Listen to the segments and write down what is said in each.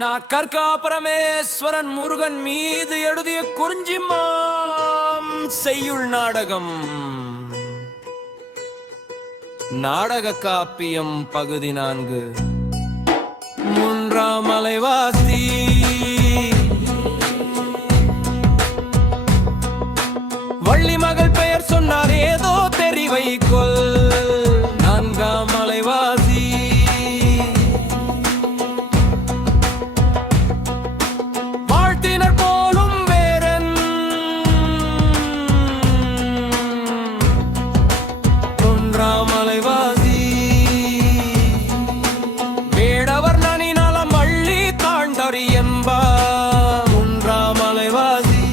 நான் கற்கா பரமேஸ்வரன் முருகன் மீது எழுதிய குறிஞ்சிமாம் செய்யுள் நாடகம். நாடக காப்பியம் பகுதி 4. மூன்றாம் அலைவாசி. வள்ளி மகள் பெயர் சொன்னார் ஏதோ தெரிவை கொல். நான்காம் அலைவாசி. வாழ்த்தினர் போலும் வேரன். ஒன்றாம் அலைவாசி. வேடவர் நனி நலம் வள்ளி தாண்டறி என்பார். ஒன்றாம் அலைவாசி.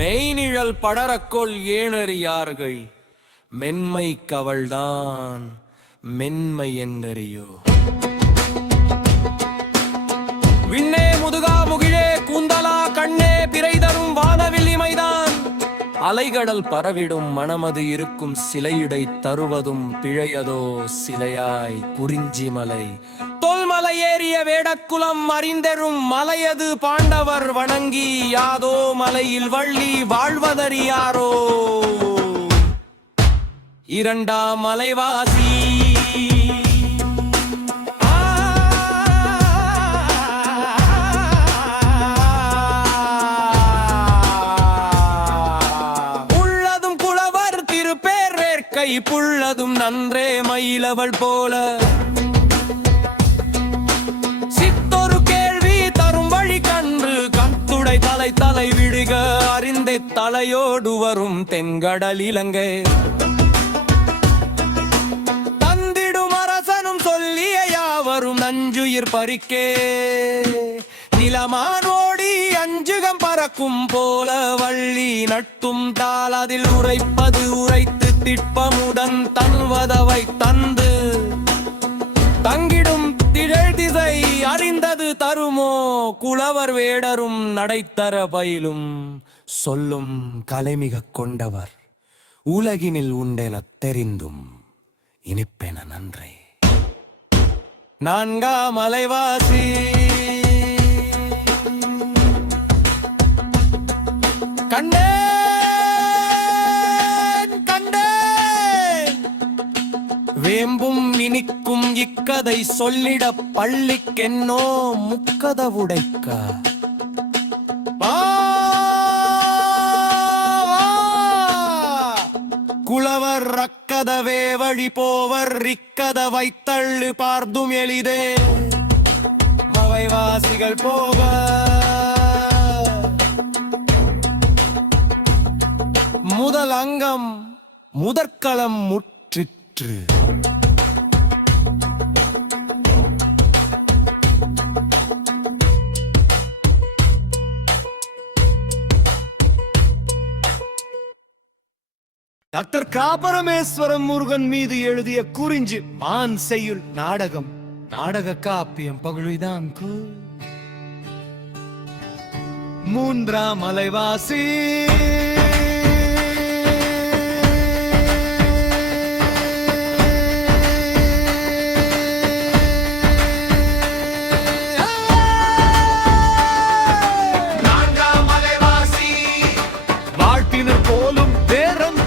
மெய்நிழல் படரக்கொள் ஏனறியார்கள். மென்மை கவள்தான் மென்மை என்றறியோ. விண்ணே முதுகா முகிழே கூந்தலா கண்ணே பிறை தரும் வானவில் இமைதான். அலைகடல் பரவிடும் மனமது இருக்கும் சிலையிடை தருவதும் பிழையதோ சிலையாய் குறிஞ்சிமலை. தொல்மலை ஏறிய வேடக்குலம் அறிந்தெரும் மலையது பாண்டவர் வணங்கி யாதோ மலையில் வள்ளி வாழ்வதறியாரோ. இரண்டாம் மலைவாசி. உள்ளதும் குளவர் திருப்பேர் வேர்க்கை புள்ளதும் நன்றே மயிலவள் போல. சித்தொரு கேள்வி தரும் வழி கன்று கத்துடை தலை தலை விடுக அறிந்தே தலையோடு வரும் தென்கடல் இலங்கை. வரும் நஞ்சுயிர் பறிக்கே நிலமானோடி அஞ்சுகம் பறக்கும் போல வள்ளி நட்டும் தாள் அதில் உரைப்பது உரைத்து திட்பமுடன் தன்வதவை தந்து தங்கிடும் திகழ் திசை அறிந்தது தருமோ. குளவர் வேடரும் நடைத்தர பயிலும் சொல்லும் கலைமிக கொண்டவர் உலகினில் உண்டென தெரிந்தும் இனிப்பென நன்றே. நான்காம் அலைவாசி. கண்டேன் கண்டேன் வேம்பும் இனிக்கும் இக்கதை சொல்லிட பள்ளிக்கென்னோ முக்கத உடைக்க. குளவர் ரக்கதவே வழி போவர் இக்கத வைத்தள்ளு பார்த்தும் எளிதே மலைவாசிகள் போக. முதல் அங்கம் முதற்களம் முற்றிற்று. டாக்டர் கா பரமேஸ்வரன் முருகன் மீது எழுதிய குறிஞ்சி மான் செய்யுள் நாடகம். நாடக காப்பியம் பகுதிதான். மூன்றாம் அலைவாசி. நான்காம் அலைவாசி. வாழ்த்தினர் போலும் வேரம்.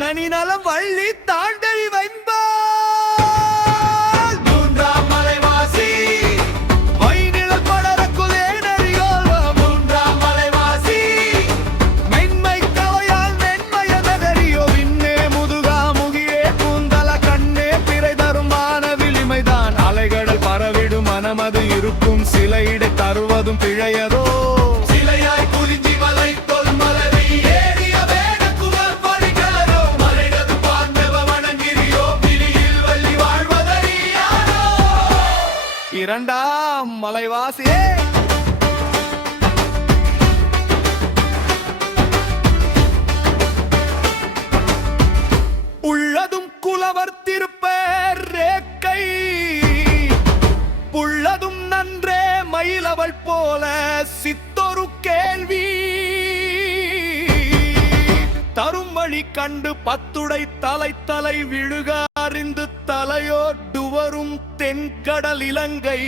நனி நலம் வள்ளி தாண்டறி வைப்பார். மூன்றாம் மலைவாசி. மைநிழல் படரக்குள் ஏனறியோ. மூன்றாம் மலைவாசி. மென்மை கவையால் மென்மையதறியோ. விண்ணே முதுகா முகியே கூந்தல கண்ணே பிறை தரும் வானவில் இமைதான். அலைகடல் பரவிடும் மனமது இருக்கும் சிலையிடை தருவதும் பிழையதோ. சிலையாய் குறிஞ்சி மலை தொல்மலை இரண்டாம் மலைவாசி. உள்ளதும் குளவர் திருப்பேர் ரேக்கை புள்ளதும் நன்றே மயிலவள் போல. சித்தொரு கேள்வி தரும் வழி கண்டு பத்துடை தலை தலை விழுக அறிந்து தலையோடு வரும் தென்கடல் இலங்கை.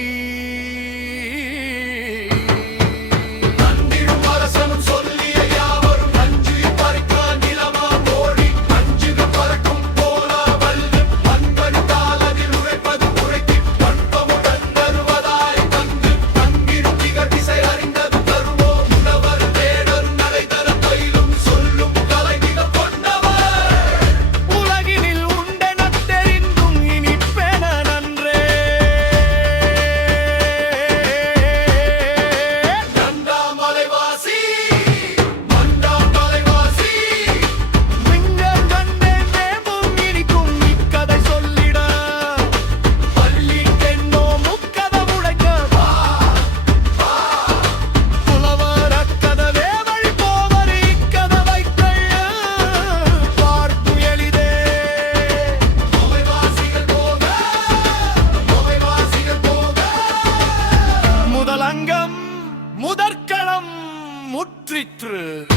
முதற்களம் முற்றிற்று.